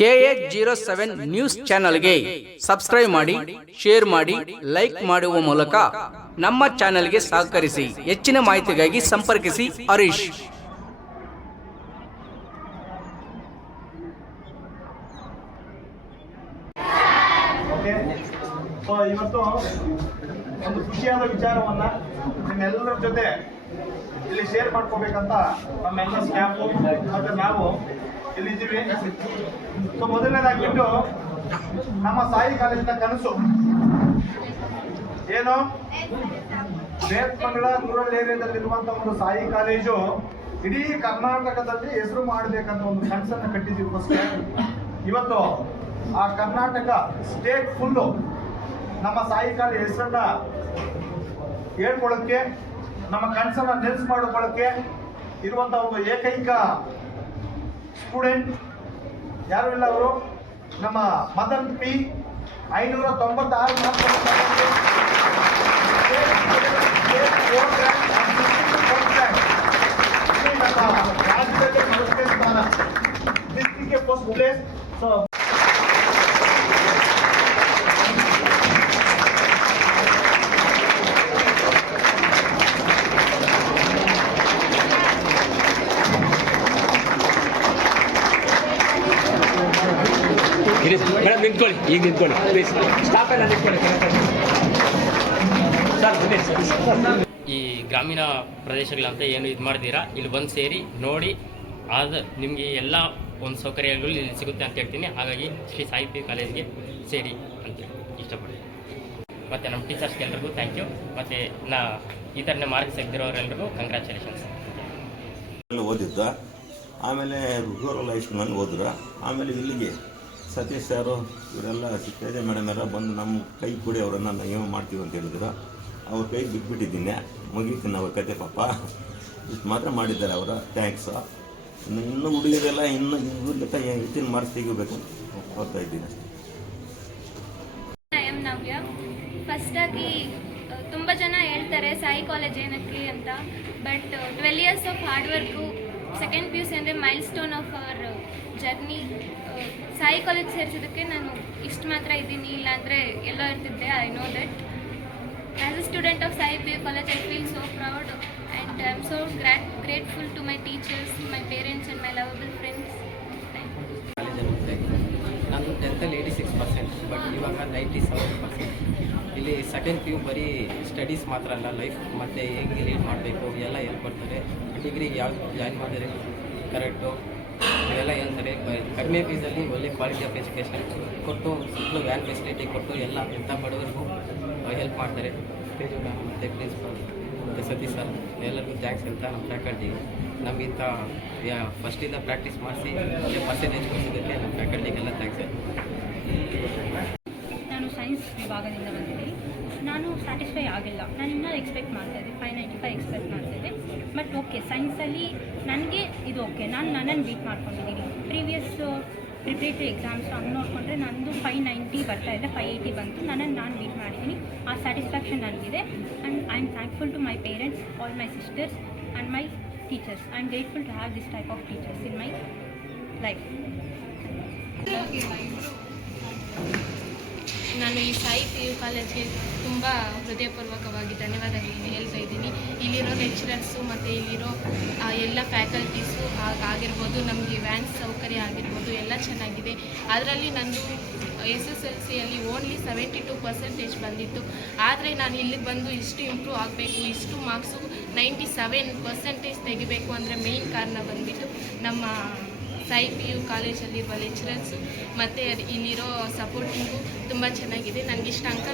KH07 news ಚಾನೆಲ್ಗೆ subscribe ಮಾಡಿ, share ಮಾಡಿ, ಲೈಕ್ ಮಾಡುವ ಮೂಲಕ ನಮ್ಮ ಚಾನೆಲ್ಗೆ ಸಹಕರಿಸಿ. ಹೆಚ್ಚಿನ ಮಾಹಿತಿಗಾಗಿ ಸಂಪರ್ಕಿಸಿ ಹರೀಶ್. ಇವತ್ತು ಒಂದು ಖುಷಿಯಾದ ವಿಚಾರವನ್ನ ನಿಮ್ಮೆಲ್ಲರ ಜೊತೆ ಇಲ್ಲಿ ಶೇರ್ ಮಾಡ್ಕೋಬೇಕಂತ ನಮ್ಮೆಲ್ಲ ಸ್ಟಾಫ್ ಮತ್ತೆ ನಾವು ಇಲ್ಲಿದ್ದೀವಿ. ಸೊ ಮೊದಲನೇದಾಗಿಬಿಟ್ಟು ನಮ್ಮ ಸಾಯಿ ಕಾಲೇಜಿನ ಕನಸು ಏನು, ಬೇತ್ಮಂಗಲ ರೂರಲ್ ಏರಿಯಾದಲ್ಲಿರುವಂತ ಒಂದು ಸಾಯಿ ಕಾಲೇಜು ಇಡೀ ಕರ್ನಾಟಕದಲ್ಲಿ ಹೆಸರು ಮಾಡಬೇಕಂತ ಒಂದು ಕನಸನ್ನು ಕಟ್ಟಿದ್ದೀವಿ. ಇವತ್ತು ಆ ಕರ್ನಾಟಕ ಸ್ಟೇಟ್ ಫುಲ್ಲು ನಮ್ಮ ಸಾಯಿ ಕಾಲೇಜ್ ಹೆಸರನ್ನ ಹೇಳ್ಕೊಳ್ಳೋಕ್ಕೆ, ನಮ್ಮ ಕನಸನ್ನ ನೆನ್ಸ್ ಮಾಡಿಕೊಳ್ಳೋಕ್ಕೆ ಇರುವಂತ ಒಂದು ಏಕೈಕ ಸ್ಟೂಡೆಂಟ್ ಯಾರು ಇಲ್ಲ, ಅವರು ನಮ್ಮ ಮದನ್ ಪಿ. 596 ರಾಜ್ಯದಲ್ಲಿ ಮೊದಲನೇ ಸ್ಥಾನ, ಡಿಸ್ಟ್ರಿಕ್ಟ್ಗೆ ಫಸ್ಟ್ ಪ್ಲೇಸ್. ಸೊ ಮೇಡಮ್ ನಿಂತ್ಕೊಳ್ಳಿ, ಈಗ ನಿಂತ್ಕೊಳ್ಳಿ ಪ್ಲೀಸ್. ಸ್ಟಾಪ್ ಎಲ್ಲ ನಿಂತ್ಕೊಳ್ಳಿ ಸರ್. ಈ ಗ್ರಾಮೀಣ ಪ್ರದೇಶಗಳಂತ ಏನು ಇದು ಮಾಡಿದ್ದೀರಾ, ಇಲ್ಲಿ ಬಂದು ಸೇರಿ ನೋಡಿ, ಆದ ನಿಮಗೆ ಎಲ್ಲ ಒಂದು ಸೌಕರ್ಯಗಳು ಇಲ್ಲಿ ಸಿಗುತ್ತೆ ಅಂತ ಹೇಳ್ತೀನಿ. ಹಾಗಾಗಿ ಶ್ರೀ ಸಾಯಿ ಪಿ ಕಾಲೇಜ್ಗೆ ಸೇರಿ ಅಂತ ಇಷ್ಟಪಡ್ತೀನಿ. ಮತ್ತು ನಮ್ಮ ಟೀಚರ್ಸ್ಗೆ ಎಲ್ರಿಗೂ ಥ್ಯಾಂಕ್ ಯು. ಮತ್ತು ಈ ಥರನೇ ಮಾರ್ಕ್ಸ್ ತೆಗೆದಿರೋರೆಲ್ರಿಗೂ ಕಂಗ್ರ್ಯಾಚುಲೇಷನ್ಸ್. ಓದಿದ್ದ, ಆಮೇಲೆ ರೂರಲ್ ಹೈಸ್ಕೂಲಲ್ಲಿ ಹೋದ್ರು. ಆಮೇಲೆ ಇಲ್ಲಿಗೆ ಸತೀಶ್ ಸಾರು ಇವರೆಲ್ಲ ತೇಜ ಮೇಡಮ್ ಎಲ್ಲ ಬಂದು ನಮ್ಮ ಕೈ ಕೂಡಿ ಅವರನ್ನು ನಾವು ಏನೋ ಮಾಡ್ತೀವಿ ಅಂತ ಹೇಳಿದ್ರು. ಅವ್ರ ಕೈಗೆ ಬಿಟ್ಬಿಟ್ಟಿದ್ದೀನಿ, ಮುಗೀತೀನಿ ಅವ್ರ ಕತೆ. ಪಾಪ ಇಷ್ಟು ಮಾತ್ರ ಮಾಡಿದ್ದಾರೆ ಅವರ, ಥ್ಯಾಂಕ್ಸ್. ಇನ್ನೂ ಹುಡುಗರೆಲ್ಲ ಇನ್ನೂ ಇವ್ರಿಗಿಂತ ಹೆಚ್ಚಿನ ಮಾರ್ಕ್ಸ್ ತೆಗಿಬೇಕು ಹೋಗ್ತಾ ಇದ್ದೀನಿ ಅಷ್ಟೇ. ನವ್ಯ, ಫಸ್ಟಾಗಿ ತುಂಬ ಜನ ಹೇಳ್ತಾರೆ ಸಾಯಿ ಕಾಲೇಜ್ ಏನಕ್ಕೆ ಅಂತ, but 12 years of hard work, second PUC ಅಂದರೆ milestone of our journey. Sai college ಸೇರಿಸೋದಕ್ಕೆ ನಾನು ಇಷ್ಟು ಮಾತ್ರ ಇದ್ದೀನಿ, ಇಲ್ಲಾಂದರೆ ಎಲ್ಲೋ ಇರ್ತಿದ್ದೆ. I know that as a student of Sai PU college I feel so proud and I am so grateful to my teachers, my parents and my lovable friends. ನಾನು 10th 86%, but ಇವಾಗ 97%. ಇಲ್ಲಿ ಸೆಕೆಂಡ್ PU ಬರೀ studies ಮಾತ್ರ ಅಲ್ಲ, life ಮತ್ತು ಹೇಗೆ lead ಮಾಡಬೇಕು ಎಲ್ಲ ಹೇಳ್ಕೊಡ್ತಾರೆ. ಡಿಗ್ರಿಗೆ ಯಾವ್ದು ಜಾಯ್ನ್ ಮಾಡಿದ್ರೆ ಕರೆಕ್ಟು ಇವೆಲ್ಲ ಹೇಳ್ತಾರೆ. ಕಡಿಮೆ ಫೀಸಲ್ಲಿ ಒಳ್ಳೆ ಕ್ವಾಲಿಟಿ ಆಫ್ ಎಜುಕೇಷನ್ ಕೊಟ್ಟು, ಸುತ್ತಲೂ ವ್ಯಾನ್ ಫೆಸಿಲಿಟಿ ಕೊಟ್ಟು ಎಲ್ಲ ಎಂಥ ಬಡವರಿಗೂ ಹೆಲ್ಪ್ ಮಾಡ್ತಾರೆ. ತೇಜು ಮ್ಯಾಮ್ ಮತ್ತು ಪ್ರಿನ್ಸಿಪಲ್ ಮತ್ತು ಸತೀಶ್ ಸರ್ ಎಲ್ಲರಿಗೂ ಥ್ಯಾಂಕ್ಸ್ ಅಂತ. ನಮ್ಮ ಫ್ಯಾಕಲ್ಟಿ ನಮಗಿಂತ ಫಸ್ಟಿಂದ ಪ್ರಾಕ್ಟೀಸ್ ಮಾಡಿಸಿ ಪರ್ಸೆಂಟೇಜ್ ಕೊಡಿಸೋದಕ್ಕೆ ನಮ್ಮ ಫ್ಯಾಕಲ್ಟಿಗೆಲ್ಲ ಥ್ಯಾಂಕ್ಸ್. ನಾನು ಸೈನ್ಸ್ ವಿಭಾಗದಿಂದ ಬಂದಿದ್ದೀನಿ. ನಾನು ಸ್ಯಾಟಿಸ್ಫೈ ಆಗಿಲ್ಲ, ನಾನು ಇನ್ನೂ ಎಕ್ಸ್ಪೆಕ್ಟ್ ಮಾಡ್ತಾಯಿದ್ದೆ 595 ಎಕ್ಸ್ಪೆಕ್ಟ್ ಮಾಡ್ತಾಯಿದ್ದೆ. ಬಟ್ ಓಕೆ, ಸೈನ್ಸಲ್ಲಿ ನನಗೆ ಇದು ಓಕೆ, ನಾನು ನನ್ನನ್ನು ಬೀಟ್ ಮಾಡ್ಕೊಂಡಿದ್ದೀನಿ. ಪ್ರೀವಿಯಸ್ ಪ್ರಿಪ್ರೇಟರಿ ಎಕ್ಸಾಮ್ಸ್ ಹಂಗೆ ನೋಡಿಕೊಂಡ್ರೆ ನಂದು 590 ಬರ್ತಾಯಿದ್ದೆ, 580 ಬಂತು. ನಾನು ಬೀಟ್ ಮಾಡಿದ್ದೀನಿ. ಆ ಸ್ಯಾಟಿಸ್ಫ್ಯಾಕ್ಷನ್ ನನಗಿದೆ. And I am thankful to my parents, all my sisters and my teachers. I am grateful to have this type of teachers in my life. ನಾನು ಈ ಸಾಯಿ PU ಕಾಲೇಜ್ಗೆ ತುಂಬ ಹೃದಯಪೂರ್ವಕವಾಗಿ ಧನ್ಯವಾದಗಳನ್ನು ಹೇಳ್ತಾ ಇದ್ದೀನಿ. ಇಲ್ಲಿರೋ ಲೆಕ್ಚರರ್ಸು ಮತ್ತು ಇಲ್ಲಿರೋ ಎಲ್ಲ ಫ್ಯಾಕಲ್ಟೀಸು ಆಗಿರ್ಬೋದು, ನಮಗೆ ವ್ಯಾನ್ ಸೌಕರ್ಯ ಆಗಿರ್ಬೋದು ಎಲ್ಲ ಚೆನ್ನಾಗಿದೆ. ಅದರಲ್ಲಿ ನಂದು SSLCಯಲ್ಲಿ ಓನ್ಲಿ 72% ಬಂದಿತ್ತು. ಆದರೆ ನಾನು ಇಲ್ಲಿಗೆ ಬಂದು ಇಷ್ಟು ಇಂಪ್ರೂವ್ ಆಗಬೇಕು, ಇಷ್ಟು ಮಾರ್ಕ್ಸು 97% ತೆಗಿಬೇಕು ಅಂದರೆ ಮೇಯ್ನ್ ಕಾರಣ ಬಂದುಬಿಟ್ಟು ನಮ್ಮ ಸಾಯಿ PU ಕಾಲೇಜಲ್ಲಿರುವ ಲೆಕ್ಚರರ್ಸು ಮತ್ತು ಇಲ್ಲಿರೋ ಸಪೋರ್ಟಿಂಗು ತುಂಬ ಚೆನ್ನಾಗಿದೆ. ನನಗಿಷ್ಟು ಅಂಕ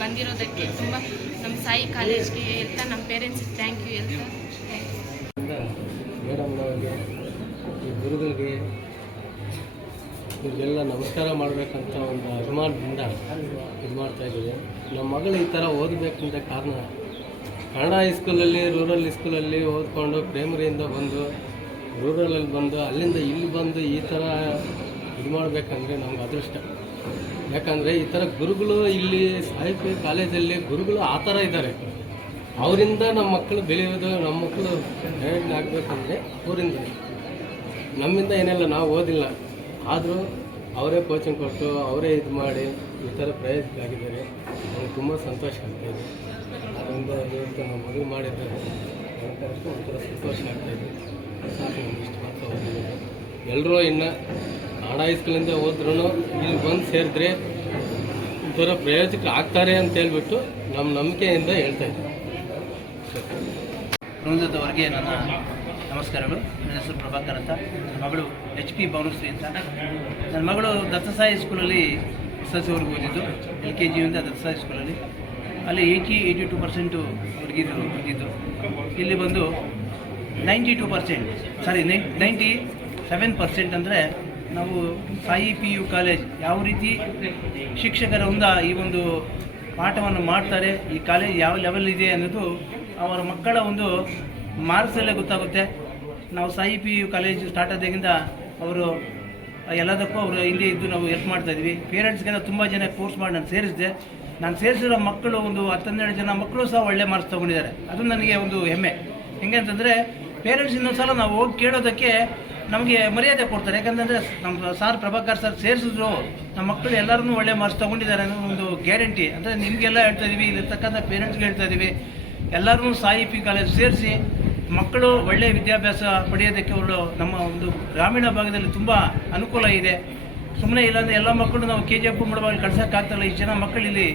ಬಂದಿರೋದಕ್ಕೆ ತುಂಬ ನಮ್ಮ ಸಾಯಿ ಕಾಲೇಜ್ಗೆ ಹೇಳ್ತಾ, ನಮ್ಮ ಪೇರೆಂಟ್ಸ್ಗೆ ಥ್ಯಾಂಕ್ ಯು ಹೇಳ್ತಾ. ಮೇಡಮ್ನವ್ರಿಗೆ, ಈ ಗುರುಗಳಿಗೆ ಇವ್ರಿಗೆಲ್ಲ ನಮಸ್ಕಾರ ಮಾಡಬೇಕಂತ ಒಂದು ಅಭಿಮಾನದಿಂದ ಇದು ಮಾಡ್ತಾಯಿದ್ದೀವಿ. ನಮ್ಮ ಮಗಳು ಈ ಥರ ಓದಬೇಕಂತ ಕಾರಣ, ಕನ್ನಡ ಹೈಸ್ಕೂಲಲ್ಲಿ ರೂರಲ್ ಸ್ಕೂಲಲ್ಲಿ ಓದ್ಕೊಂಡು ಪ್ರೈಮರಿಯಿಂದ ಬಂದು ರೂರಲಲ್ಲಿ ಬಂದು ಅಲ್ಲಿಂದ ಇಲ್ಲಿ ಬಂದು ಈ ಥರ ಇದು ಮಾಡಬೇಕಂದ್ರೆ ನಮ್ಗೆ ಅದೃಷ್ಟ. ಯಾಕಂದರೆ ಈ ಥರ ಗುರುಗಳು ಇಲ್ಲಿ ಸಾಯಿ PU ಕಾಲೇಜಲ್ಲಿ ಗುರುಗಳು ಆ ಥರ ಇದ್ದಾರೆ. ಅವರಿಂದ ನಮ್ಮ ಮಕ್ಕಳು ಬೆಳೆಯೋದು, ನಮ್ಮ ಮಕ್ಕಳು ಪ್ರಯೋಜನ ಆಗಬೇಕಂದ್ರೆ ಅವರಿಂದ. ನಮ್ಮಿಂದ ಏನೆಲ್ಲ ನಾವು ಓದಿಲ್ಲ, ಆದರೂ ಅವರೇ ಕೋಚಿಂಗ್ ಕೊಟ್ಟು ಅವರೇ ಇದು ಮಾಡಿ ಈ ಥರ ಪ್ರಯೋಜನವಾಗಿದ್ದಾರೆ. ನನಗೆ ತುಂಬ ಸಂತೋಷ ಆಗ್ತಾಯಿದೆ. ಅದರಿಂದ ಇವತ್ತು ನಮ್ಮ ಮದುವೆ ಮಾಡಿದ್ದಾರೆ ಒಂಥರ ಸಂತೋಷ ಆಗ್ತಾಯಿದೆ. ಸಾಕು, ನಮ್ಗೆ ಇಷ್ಟು ಮಾತ್ರ ಓದಿದ್ದಾರೆ. ಎಲ್ಲರೂ ಇನ್ನು ಕನ್ನಡ ಹೈಸ್ಕೂಲಿಂದ ಹೋದ್ರೂ ಇಲ್ಲಿ ಬಂದು ಸೇರಿದ್ರೆ ಈ ಥರ ಪ್ರಯೋಜಕ ಆಗ್ತಾರೆ ಅಂತ ಹೇಳ್ಬಿಟ್ಟು ನಮ್ಮ ನಂಬಿಕೆಯಿಂದ ಹೇಳ್ತಾ ಇದ್ದೀವಿ. ವೃಂದದವರೆಗೆ ನನ್ನ ನಮಸ್ಕಾರಗಳು. ನನ್ನ ಹೆಸರು ಪ್ರಭಾಕರ್ ಅಂತ. ನನ್ನ ಮಗಳು HP ಭಾನುಶ್ರೀ ಅಂತ. ನನ್ನ ಮಗಳು ದತ್ತಸಾಯಿ ಸ್ಕೂಲಲ್ಲಿ SSLCವರೆಗೂ ಓದಿದ್ದು. LKG ಯಿಂದ ದತ್ತಸಾಯಿ ಸ್ಕೂಲಲ್ಲಿ. ಅಲ್ಲಿ 82% ಹುಡುಗಿದ್ರು ಓದಿದ್ದು. ಇಲ್ಲಿ ಬಂದು 97% ಅಂದರೆ ನಾವು ಸಾಯಿ PU ಕಾಲೇಜ್ ಯಾವ ರೀತಿ ಶಿಕ್ಷಕರಿಂದ ಈ ಒಂದು ಪಾಠವನ್ನು ಮಾಡ್ತಾರೆ, ಈ ಕಾಲೇಜ್ ಯಾವ ಲೆವೆಲ್ ಇದೆ ಅನ್ನೋದು ಅವರ ಮಕ್ಕಳ ಒಂದು ಮಾರ್ಕ್ಸಲ್ಲೇ ಗೊತ್ತಾಗುತ್ತೆ. ನಾವು ಸಾಯಿ PU ಕಾಲೇಜ್ ಸ್ಟಾರ್ಟ್ ಆದಾಗಿಂದ ಅವರು ಎಲ್ಲದಕ್ಕೂ ಅವರು ಹಿಂದೆ ಇದ್ದು ನಾವು ಹೆಲ್ಪ್ ಮಾಡ್ತಾಯಿದ್ವಿ. ಪೇರೆಂಟ್ಸ್ಗೆಲ್ಲ ತುಂಬ ಜನ ಕೋರ್ಸ್ ಮಾಡಿ ನಾನು ಸೇರಿಸಿದೆ. ನಾನು ಸೇರಿಸಿರೋ ಮಕ್ಕಳು ಒಂದು 10-12 ಜನ ಮಕ್ಕಳು ಸಹ ಒಳ್ಳೆ ಮಾರ್ಕ್ಸ್ ತೊಗೊಂಡಿದ್ದಾರೆ. ಅದು ನನಗೆ ಒಂದು ಹೆಮ್ಮೆ. ಹೆಂಗೆ ಅಂತಂದರೆ ಪೇರೆಂಟ್ಸ್ ಇನ್ನೊಂದು ಸಲ ನಾವು ಹೋಗಿ ಕೇಳೋದಕ್ಕೆ ನಮಗೆ ಮರ್ಯಾದೆ ಕೊಡ್ತಾರೆ. ಯಾಕಂತಂದರೆ ನಮ್ಮ ಸಾರ್ ಪ್ರಭಾಕರ್ ಸರ್ ಸೇರಿಸಿದ್ರು, ನಮ್ಮ ಮಕ್ಕಳು ಎಲ್ಲರೂ ಒಳ್ಳೆ ಮಾರ್ಕ್ಸ್ ತೊಗೊಂಡಿದ್ದಾರೆ ಅನ್ನೋ ಒಂದು ಗ್ಯಾರಂಟಿ. ಅಂದರೆ ನಿಮಗೆಲ್ಲ ಹೇಳ್ತಾ ಇದ್ದೀವಿ, ಇಲ್ಲಿರ್ತಕ್ಕಂಥ ಪೇರೆಂಟ್ಸ್ಗೆ ಹೇಳ್ತಾ ಇದ್ದೀವಿ, ಎಲ್ಲರೂ ಸಾಯಿ PU ಕಾಲೇಜ್ ಸೇರಿಸಿ ಮಕ್ಕಳು ಒಳ್ಳೆಯ ವಿದ್ಯಾಭ್ಯಾಸ ಪಡೆಯೋದಕ್ಕೆ ಅವರು ನಮ್ಮ ಒಂದು ಗ್ರಾಮೀಣ ಭಾಗದಲ್ಲಿ ತುಂಬ ಅನುಕೂಲ ಇದೆ. ಸುಮ್ಮನೆ ಇಲ್ಲಾಂದರೆ ಎಲ್ಲ ಮಕ್ಕಳು ನಾವು KGF ಮಾಡುವಾಗ ಕಳ್ಸೋಕ್ಕಾಗ್ತಾಯಿಲ್ಲ. ಇಷ್ಟು ಜನ ಮಕ್ಕಳು ಇಲ್ಲಿ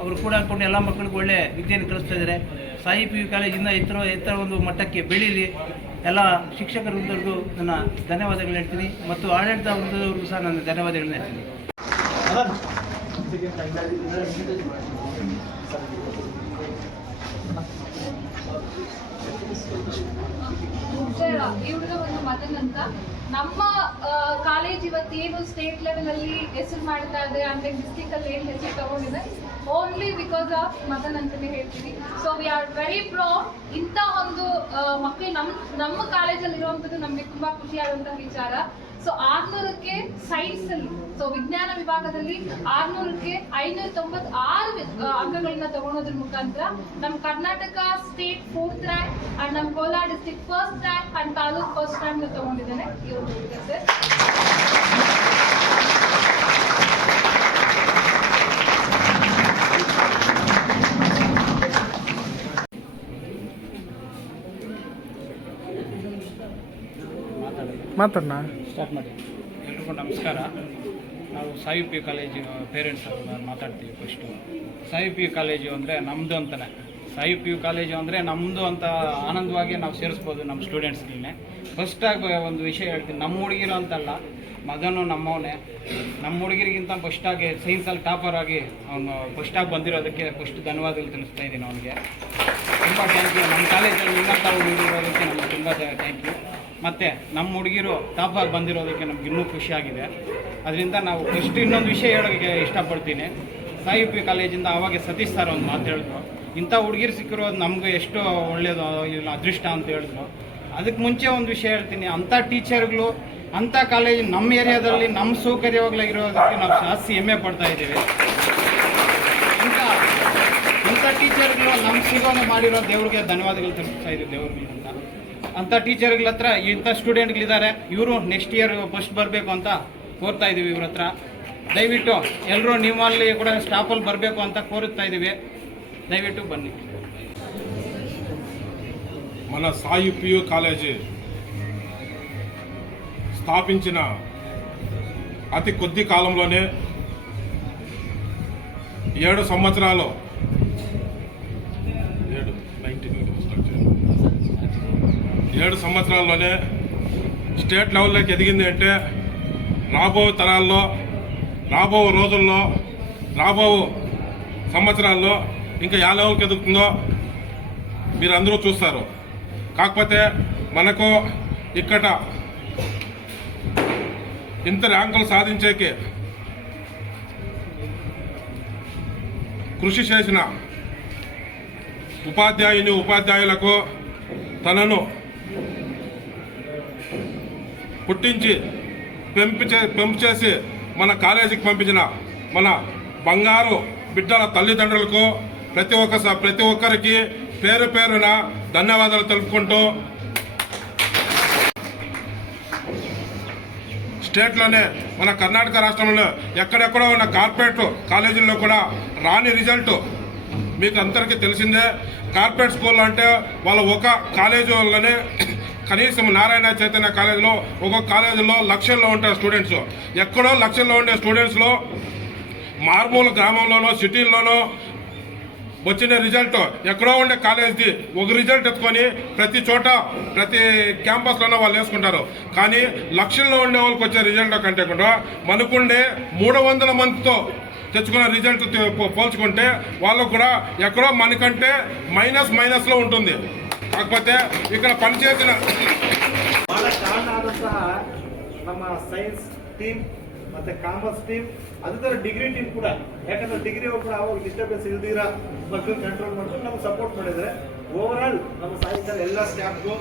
ಅವರು ಕೂಡ ಹಾಕ್ಕೊಂಡು ಎಲ್ಲ ಮಕ್ಕಳಿಗೂ ಒಳ್ಳೆ ವಿದ್ಯೆಯನ್ನು ಕಲಿಸ್ತಾ ಇದ್ದಾರೆ. ಸಾಯಿ PU ಕಾಲೇಜಿಂದ ಎತ್ತರ ಒಂದು ಮಟ್ಟಕ್ಕೆ ಬೆಳೀಲಿ. ಎಲ್ಲ ಶಿಕ್ಷಕರ ವೃಂದರಿಗೂ ನನ್ನ ಧನ್ಯವಾದಗಳು ಹೇಳ್ತೀನಿ ಮತ್ತು ಆಡಳಿತ ವೃಂದದವ್ರಿಗೂ ಸಹ ನನ್ನ ಧನ್ಯವಾದಗಳನ್ನ ಹೇಳ್ತೀನಿ. ಇವ್ರ ಒಂದು ಮದನ್ ಅಂತ. ನಮ್ಮ ಕಾಲೇಜ್ ಇವತ್ತೇನು ಸ್ಟೇಟ್ ಲೆವೆಲಲ್ಲಿ ಹೆಸರು ಮಾಡ್ತಾ ಇದೆ ಅಂದರೆ ಡಿಸ್ಟಿಕಲ್ಲಿ ಏನು ಹೆಸರು ತಗೊಂಡಿದೆ ಓನ್ಲಿ ಬಿಕಾಸ್ ಆಫ್ ಮದನ್ ಅಂತಲೇ ಹೇಳ್ತೀವಿ. So we are very proud. ಇಂಥ ಒಂದು ಮಕ್ಕಳು ನಮ್ಮ ಕಾಲೇಜಲ್ಲಿ ಇರುವಂಥದ್ದು ನಮಗೆ ತುಂಬ ಖುಷಿಯಾದಂಥ ವಿಚಾರ. ಸೊ 600ಕ್ಕೆ ಸೈನ್ಸಲ್ಲಿ, ಸೊ ವಿಜ್ಞಾನ ವಿಭಾಗದಲ್ಲಿ 600ಕ್ಕೆ 596 ಅಂಕಗಳನ್ನ ತಗೊಳೋದ್ರ ಮುಖಾಂತರ ನಮ್ಮ Karnataka state 4th rank and ನಮ್ಮ Kolar district 1st rank and taluk 1st rank ತಗೊಂಡಿದ್ದಾನೆ ಇವರು ಸರ್. ಮಾತಣ್ಣ ಸ್ಟಾರ್ಟ್ ಮಾಡಿ. ಎಲ್ರಿಗೂ ನಮಸ್ಕಾರ. ನಾವು ಸಾಯಿ PU ಕಾಲೇಜು ಪೇರೆಂಟ್ಸ್ ಮಾತಾಡ್ತೀವಿ. ಫಸ್ಟು ಸಾಯಿ PU ಕಾಲೇಜು ಅಂದರೆ ನಮ್ಮದು ಅಂತಲೇ. ಸಾಯಿ PU ಕಾಲೇಜು ಅಂದರೆ ನಮ್ಮದು ಅಂತ ಆನಂದವಾಗಿ ನಾವು ಸೇರಿಸ್ಬೋದು ನಮ್ಮ ಸ್ಟೂಡೆಂಟ್ಸ್ಗಳನ್ನೇ. ಫಸ್ಟಾಗಿ ಒಂದು ವಿಷಯ ಹೇಳ್ತೀನಿ, ನಮ್ಮ ಹುಡುಗಿರು ಅಂತಲ್ಲ, ಮಗನು ನಮ್ಮವನೇ. ನಮ್ಮ ಹುಡುಗಿರಿಗಿಂತ ಫಸ್ಟಾಗಿ ಸೈನ್ಸಲ್ಲಿ ಟಾಪರ್ ಆಗಿ ಅವನು ಫಸ್ಟಾಗಿ ಬಂದಿರೋದಕ್ಕೆ ಫಸ್ಟ್ ಧನ್ಯವಾದಗಳು ತಿಳಿಸ್ತಾ ಇದ್ದೀನಿ ಅವನಿಗೆ. ತುಂಬ ಥ್ಯಾಂಕ್ ಯು. ನಮ್ಮ ಕಾಲೇಜಲ್ಲಿ ಇನ್ನಂಥ ಹುಡುಗಿರು ಇರೋದಕ್ಕೆ ನಮ್ಗೆ ತುಂಬ ಥ್ಯಾಂಕ್ ಯು. ಮತ್ತು ನಮ್ಮ ಹುಡುಗಿರು ಟಾಪಾಗಿ ಬಂದಿರೋದಕ್ಕೆ ನಮ್ಗೆ ಇನ್ನೂ ಖುಷಿಯಾಗಿದೆ. ಅದರಿಂದ ನಾವು ಫಸ್ಟ್ ಇನ್ನೊಂದು ವಿಷಯ ಹೇಳೋಕ್ಕೆ ಇಷ್ಟಪಡ್ತೀನಿ. ಸಾಯಿ PU ಕಾಲೇಜಿಂದ ಆವಾಗ ಸತೀಶ್ ಸರ್ ಒಂದು ಮಾತು ಹೇಳಿದ್ರು, ಇಂಥ ಹುಡುಗಿರು ಸಿಕ್ಕಿರೋದು ನಮ್ಗೆ ಎಷ್ಟು ಒಳ್ಳೆಯದು, ಇಲ್ಲ ಅದೃಷ್ಟ ಅಂತ ಹೇಳಿದ್ರು. ಅದಕ್ಕೆ ಮುಂಚೆ ಒಂದು ವಿಷಯ ಹೇಳ್ತೀನಿ, ಅಂಥ ಟೀಚರ್ಗಳು ಅಂಥ ಕಾಲೇಜ್ ನಮ್ಮ ಏರಿಯಾದಲ್ಲಿ ನಮ್ಮ ಸೌಕರ್ಯವಾಗಿರೋದಕ್ಕೆ ನಾವು ಜಾಸ್ತಿ ಹೆಮ್ಮೆ ಪಡ್ತಾ ಇದ್ದೀವಿ. ಇಂಥ ಟೀಚರ್ಗಳು ನಮ್ಮ ಸಿಗೋನೆ ಮಾಡಿರೋ ದೇವ್ರಿಗೆ ಧನ್ಯವಾದಗಳು ತಿಳಿಸ್ತಾ ಇದ್ದೀವಿ ದೇವ್ರಿಗೆ ಅಂತ. ಅಂಥ ಟೀಚರ್ಗಳ ಹತ್ರ ಇಂಥ ಸ್ಟೂಡೆಂಟ್ಗಳಿದ್ದಾರೆ, ಇವರು ನೆಕ್ಸ್ಟ್ ಇಯರ್ ಫಸ್ಟ್ ಬರಬೇಕು ಅಂತ ಕೋರ್ತಾ ಇದ್ದೀವಿ ಇವ್ರ ಹತ್ರ. ದಯವಿಟ್ಟು ಎಲ್ಲರೂ ನಿಮ್ಮಲ್ಲಿ ಕೂಡ ಸ್ಟಾಫಲ್ಲಿ ಬರಬೇಕು ಅಂತ ಕೋರುತ್ತಾ ಇದ್ದೀವಿ. దయవిಟ್ಟು బన్నీ. మన సాయి PU కాలేజీ స్థాపించిన అతి కొద్ది కాలంలోనే 7 సంవత్సరాలు 7 సంవత్సరాల్లోనే స్టేట్ లెవెల్లోకి ఎదిగింది. అంటే రాబో తరాల్లో, రాబో రోజుల్లో, రాబో సంవత్సరాల్లో ఇంకా యా లెవెల్కి ఎదుగుతుందో మీరందరూ చూస్తారు. కాకపోతే మనకు ఇక్కడ ఇంత ర్యాంకులు సాధించేకి కృషి చేసిన ఉపాధ్యాయులకు తనను పుట్టించి పెంపు చేసి మన కాలేజీకి పంపించిన మన బంగారు బిడ్డల తల్లిదండ్రులకు ప్రతి ఒక్కరికి పేరు పేరున ధన్యవాదాలు తెలుపుకుంటూ స్టేట్లోనే మన కర్ణాటక రాష్ట్రంలో ఎక్కడెక్కడో ఉన్న కార్పొరేట్ కాలేజీల్లో కూడా రాని రిజల్ట్ మీకు అందరికీ తెలిసిందే. కార్పొరేట్ స్కూల్ అంటే వాళ్ళ ఒక కాలేజీలోనే కనీసం నారాయణ చైతన్య కాలేజీలో ఒక్కొక్క కాలేజీలో లక్షల్లో ఉంటారు స్టూడెంట్స్. ఎక్కడో లక్షల్లో ఉండే స్టూడెంట్స్లో మారుమూల గ్రామంలోనో సిటీల్లోనో వచ్చిన రిజల్ట్ ఎక్కడో ఉండే కాలేజ్ది ఒక రిజల్ట్ ఎత్తుకొని ప్రతి చోట ప్రతి క్యాంపస్లోనో వాళ్ళు వేసుకుంటారు. కానీ లక్షల్లో ఉండే వాళ్ళకి వచ్చే రిజల్ట్ కంటే కూడా మనకుండే 300 మందితో తెచ్చుకున్న రిజల్ట్ పోల్చుకుంటే వాళ్ళకు కూడా ఎక్కడో మనకంటే మైనస్లో ఉంటుంది. కాకపోతే ఇక్కడ పనిచేసిన ಬಹಳ ಕಾರಣ ಆದಂತಹ ನಮ್ಮ ಸೈನ್ಸ್ ಟೀಮ್ ಮತ್ತೆ ಕಾಮರ್ಸ್ ಟೀಮ್ ಅದೇ ತರ ಡಿಗ್ರಿ ಟೀಮ್ ಕೂಡ, ಯಾಕಂದ್ರೆ ಡಿಗ್ರಿ ಅವರು ಕೂಡ ಅವಾಗ ಡಿಸ್ಟರ್ಬೆನ್ಸ್ ಇಲ್ದಿರ ಮಕ್ಕಳು ಕಂಟ್ರೋಲ್ ಮಾಡ್ಕೊಂಡು ನಮ್ಗೆ ಸಪೋರ್ಟ್ ಮಾಡಿದ್ರೆ ಓವರ್ ಆಲ್ ನಮ್ಮ ಸಾಹಿತ್ಯ ಎಲ್ಲ ಸ್ಟಾಫ್ಗೂ